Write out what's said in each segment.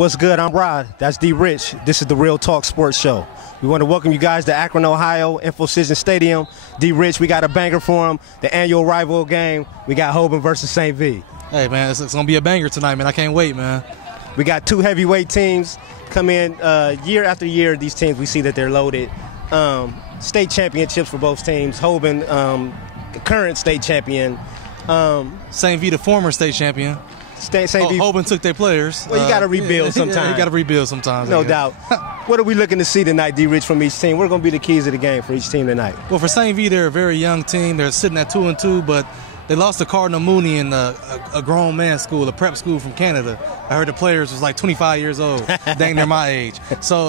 What's good? I'm Rod. That's D Rich. This is the Real Talk Sports Show. We want to welcome you guys to Akron, Ohio, Infocision Stadium. D Rich, we got a banger for him. The annual rival game. We got Hoban versus St. V. Hey, man, it's going to be a banger tonight, man. I can't wait, man. We got two heavyweight teams come in year after year. These teams, we see that they're loaded. State championships for both teams. Hoban, current state champion. St. V, the former state champion. St. V. Hoban took their players. Well, you got to rebuild sometimes. Yeah, you got to rebuild sometimes. No doubt. What are we looking to see tonight, D. Rich, from each team? What are going to be the keys of the game for each team tonight? Well, for St. V, they're a very young team. They're sitting at 2-2, but they lost to Cardinal Mooney in a grown man school, a prep school from Canada. I heard the players was like 25 years old. Dang, they're my age. So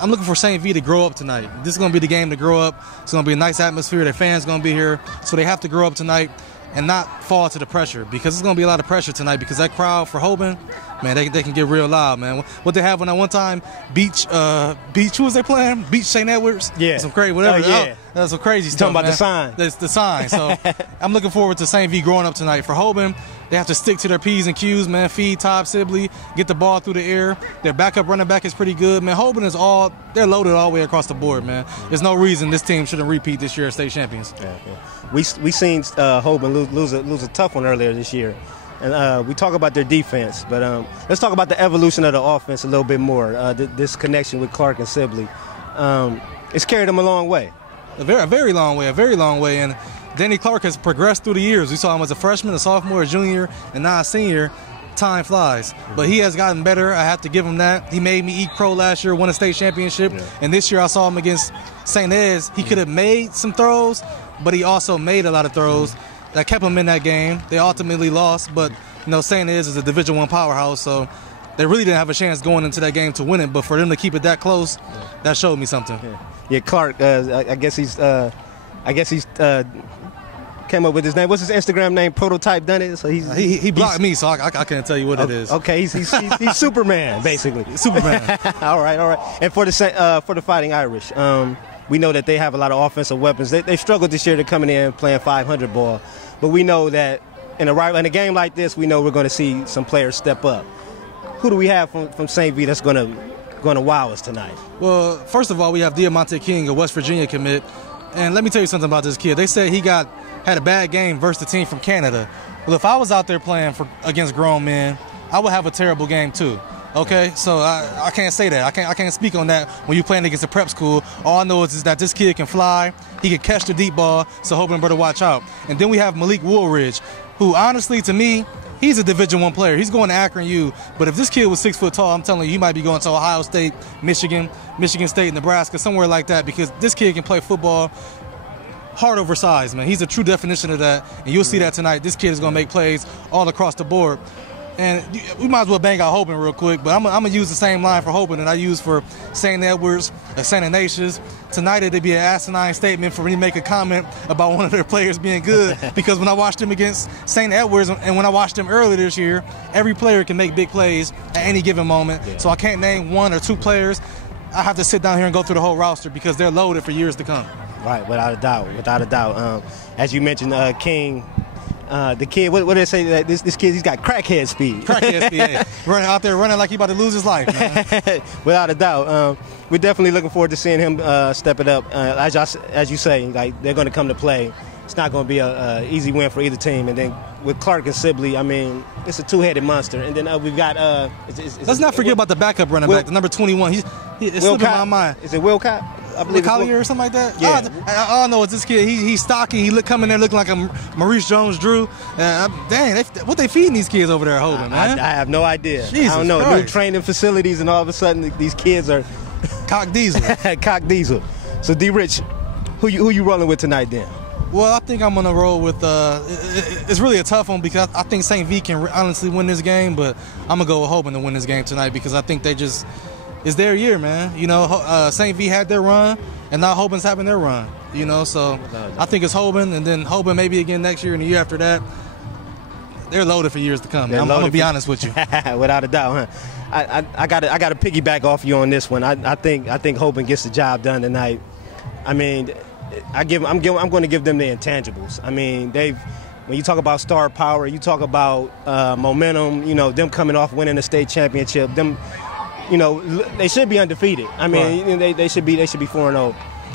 I'm looking for St. V to grow up tonight. This is going to be the game to grow up. It's going to be a nice atmosphere. Their fans going to be here. So they have to grow up tonight and not fall to the pressure, because it's going to be a lot of pressure tonight, because that crowd for Hoban, man, they can get real loud, man. What they have on that one time, Beach, who was they playing? Beach St. Edwards? Yeah. Some crazy, whatever. Oh, yeah. That's some crazy stuff, talking about man. the sign. That's the sign. So I'm looking forward to St. V growing up tonight. For Hoban, they have to stick to their P's and Q's, man. Feed Todd Sibley, get the ball through the air. Their backup running back is pretty good, man. Hoban is they're loaded all the way across the board, man. There's no reason this team shouldn't repeat this year as state champions. Yeah. We seen Hoban lose a tough one earlier this year. And we talk about their defense, but let's talk about the evolution of the offense a little bit more. This connection with Clark and Sibley. It's carried them a long way. A very long way. And Danny Clark has progressed through the years. We saw him as a freshman, a sophomore, a junior, and now a senior. Time flies. But he has gotten better. I have to give him that. He made me eat crow last year, won a state championship. Yeah. And this year I saw him against St. Ed's. He could have made some throws, but he also made a lot of throws that kept him in that game. They ultimately lost, but St. Ed's is a Division I powerhouse, so they really didn't have a chance going into that game to win it. But for them to keep it that close, that showed me something. Yeah, Clark. I guess he's came up with his name. What's his Instagram name? Prototype done it. So he blocked me, so I can't tell you what it is. Okay, he's Superman basically. Superman. All right. And for the Fighting Irish, we know that they have a lot of offensive weapons. They struggled this year to coming in playing 500 ball, but we know that in a game like this, we know we're going to see some players step up. Who do we have from St. V that's going to wow us tonight? Well, first of all, we have Diamante King, a West Virginia commit. And let me tell you something about this kid. They said he had a bad game versus the team from Canada. Well, if I was out there playing against grown men, I would have a terrible game too. Okay, so I can't say that. I can't speak on that when you're playing against a prep school. All I know is that this kid can fly. He can catch the deep ball, so Hoban better watch out. And then we have Malik Woolridge, who honestly, to me, he's a Division I player. He's going to Akron U. But if this kid was 6 foot tall, I'm telling you, he might be going to Ohio State, Michigan State, Nebraska, somewhere like that, because this kid can play football hard over size, man. He's a true definition of that, and you'll see that tonight. This kid is going to make plays all across the board. And we might as well bang out Hoban real quick, but I'm going to use the same line for Hoban that I use for St. Edwards, St. Ignatius. Tonight it'd be an asinine statement for me to make a comment about one of their players being good, because when I watched him against St. Edwards and when I watched him earlier this year, every player can make big plays at any given moment. Yeah. So I can't name one or two players. I have to sit down here and go through the whole roster, because they're loaded for years to come. Right, without a doubt. As you mentioned, King, the kid, what did they say? That this kid, he's got crackhead speed. Crackhead speed, yeah. Running like he about to lose his life, man. Without a doubt. We're definitely looking forward to seeing him step it up. As you say, like, they're going to come to play. It's not going to be an easy win for either team. And then with Clark and Sibley, I mean, it's a two-headed monster. And then we've got let's not forget about the backup running back, the number 21. It's slipping my mind. Is it Wilcott? I believe Collier or something like that. Yeah. All I know is this kid. He's stocky. He coming there looking like a Maurice Jones-Drew. Dang, what they feeding these kids over there at Hoban, man? I have no idea. Jesus I don't know. Christ. New training facilities, and all of a sudden these kids are cock diesel. Cock diesel. So D. Rich, who you rolling with tonight then? Well, I think I'm gonna roll with. It's really a tough one, because I think St. V can honestly win this game, but I'm gonna go with Hoban to win this game tonight, because I think it's their year, man. St. V had their run, and now Hoban's having their run. So I think it's Hoban, and then Hoban maybe again next year and the year after that. They're loaded for years to come. I'm gonna be honest with you. Without a doubt, huh? I got to piggyback off you on this one. I think Hoban gets the job done tonight. I mean, I'm going to give them the intangibles. I mean, when you talk about star power, you talk about momentum, you know, them coming off winning the state championship, them, you know, they should be undefeated. I mean, right. they should be 4-0.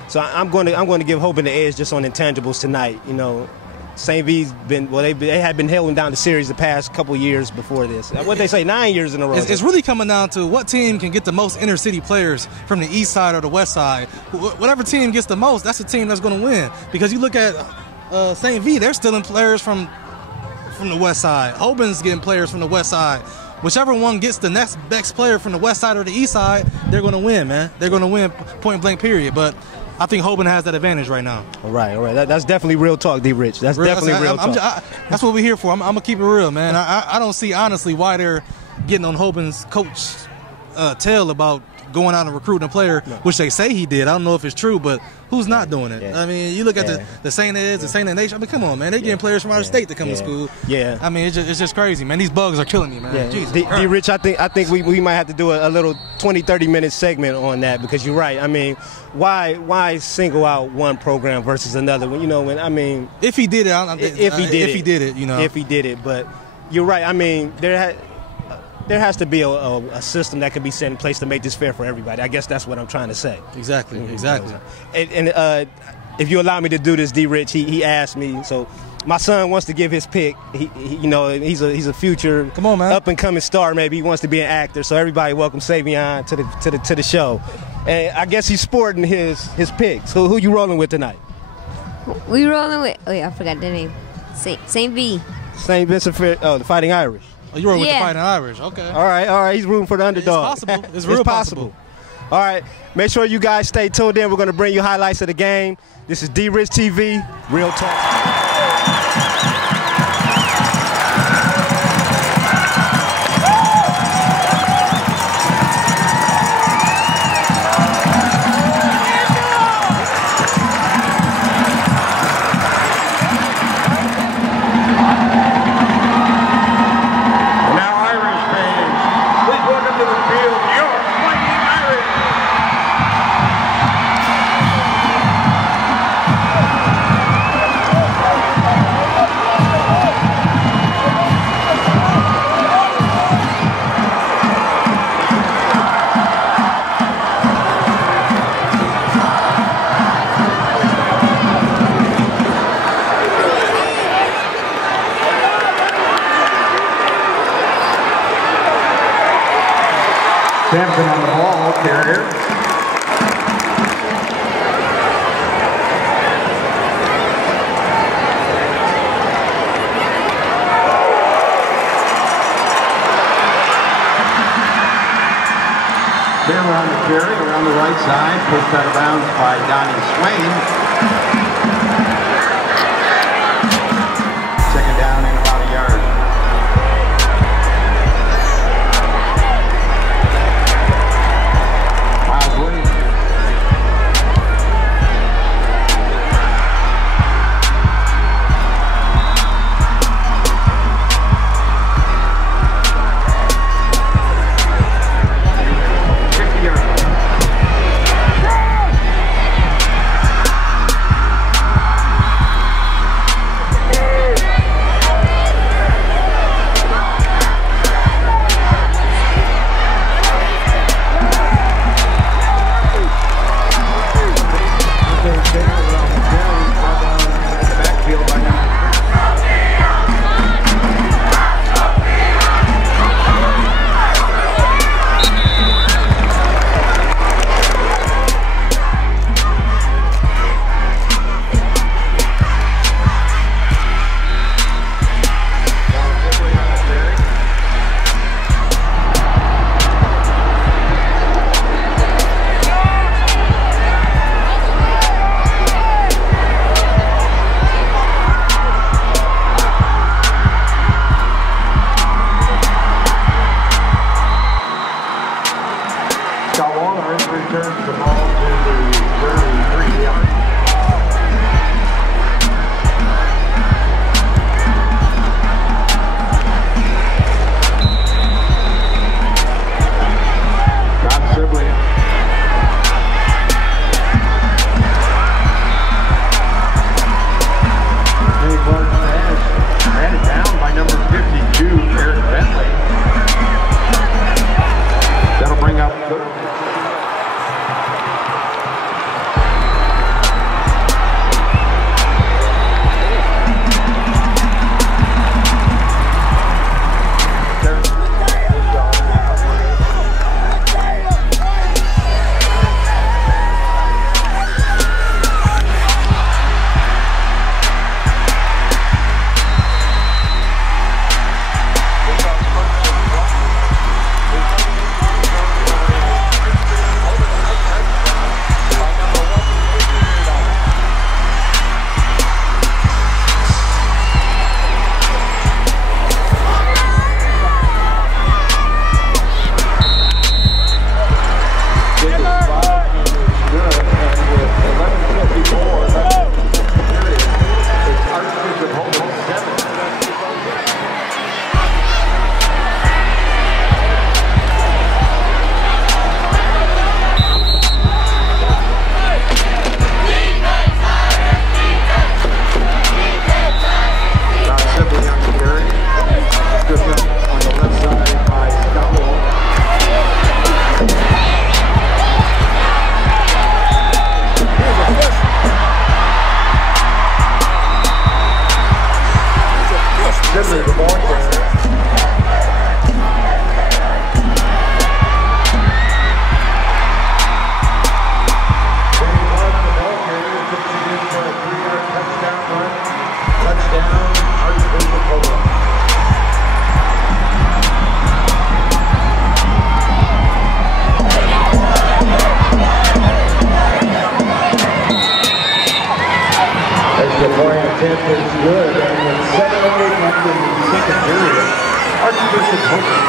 So I'm going to give Hoban the edge just on intangibles tonight. You know, St. V's been, well, they had been holding down the series the past couple years before this. What they say, 9 years in a row. It's really coming down to what team can get the most inner city players from the east side or the west side. Whatever team gets the most, that's the team that's going to win. Because you look at St. V, they're stealing players from the west side. Hoban's getting players from the west side. Whichever one gets the next best player from the west side or the east side, they're going to win, man. They're going to win point blank, period. But I think Hoban has that advantage right now. All right. That's definitely real talk, D. Rich. That's definitely real talk. That's what we're here for. I'm going to keep it real, man. I don't see, honestly, why they're getting on Hoban's coach tail about going out and recruiting a player, which they say he did. I don't know if it's true, but who's not doing it? Yeah. I mean, you look at the St. Ed's and St. Ed Nation. I mean, come on, man. They're getting players from out of state to come to school. Yeah. I mean, it's just crazy, man. These bugs are killing me, man. Yeah. Jesus D. Rich, I think we might have to do a little 20-30 minute segment on that, because you're right. I mean, why single out one program versus another? When, you know, when, I mean, if he did it, if he did it, you know, if he did it. But you're right. I mean, there has to be a system that can be set in place to make this fair for everybody. I guess that's what I'm trying to say. Exactly. And if you allow me to do this, D. Rich, he asked me. So my son wants to give his pick. He you know, he's a future up and coming star. Maybe he wants to be an actor. So everybody, welcome Savion to the show. And I guess he's sporting his picks. Who you rolling with tonight? We rolling with. Oh yeah, I forgot the name. St. V. St. Vincent. The Fighting Irish. Oh, you were with the Fighting Irish. Okay. All right. He's rooting for the underdog. It's possible. It's real possible. All right. Make sure you guys stay tuned in. We're going to bring you highlights of the game. This is D. Rich TV, Real Talk. Sampson on the ball carrier. Camera on the carry around the right side, pushed out of bounds by Donnie Swain. Second down and about a yard. third. Good, and with 7:08 left in the second period, Archbishop Hoban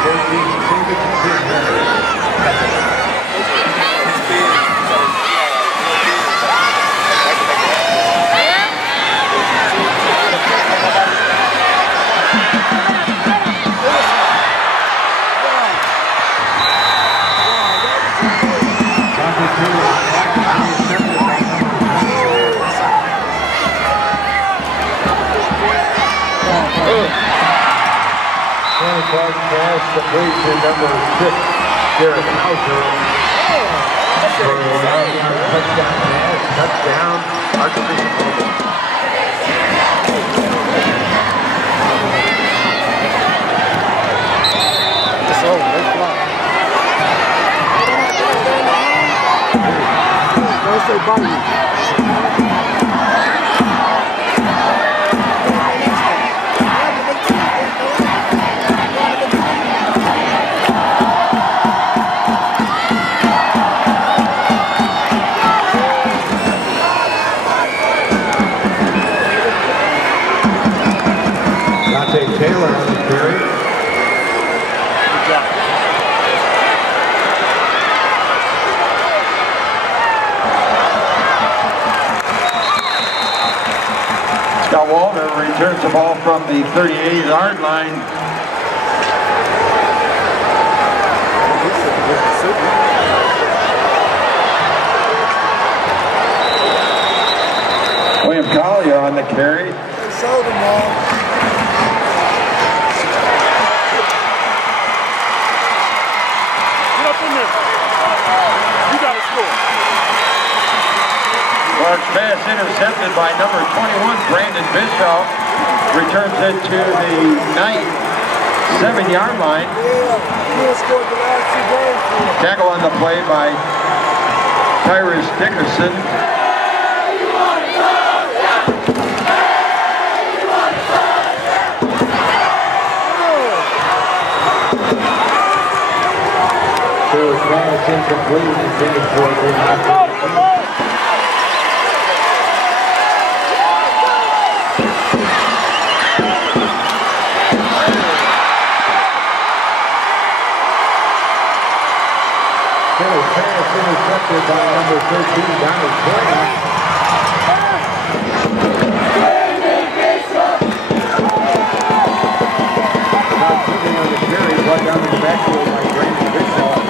pass complete to number 6, Derek Hauser. For a touchdown pass, touchdown, Archbishop Hoban. Taylor on the carry. Scott Walter returns the ball from the 38-yard line. William Collier on the carry. Sold them all. Large pass intercepted by number 21, Brandon Bischoff. Returns it to the 7-yard line. Tackle on the play by Tyrus Dickerson. Pass incomplete, intended for the pass intercepted by number 13, Donald Corner. Now shooting on the carry, brought down in the backfield by Brandon Bischoff.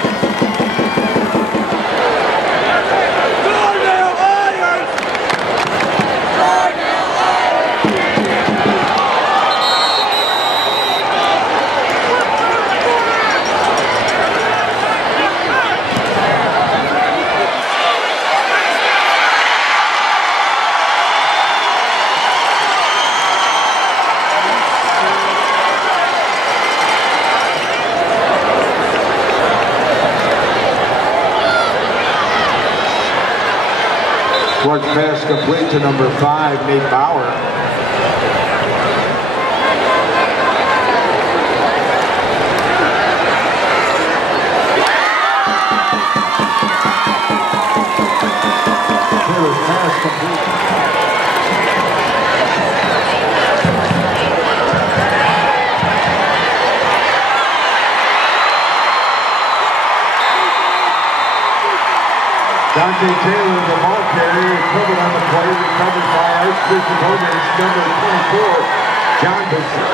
Short pass complete to number 5, Nate Bauer. Taylor's pass complete. Dante Taylor, the ball carrier, covered on the play, recovered by Archbishop Hoban's number 24, John Vincent.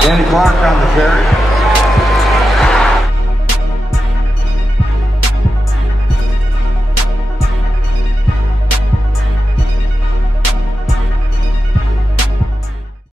Danny Clark on the carry.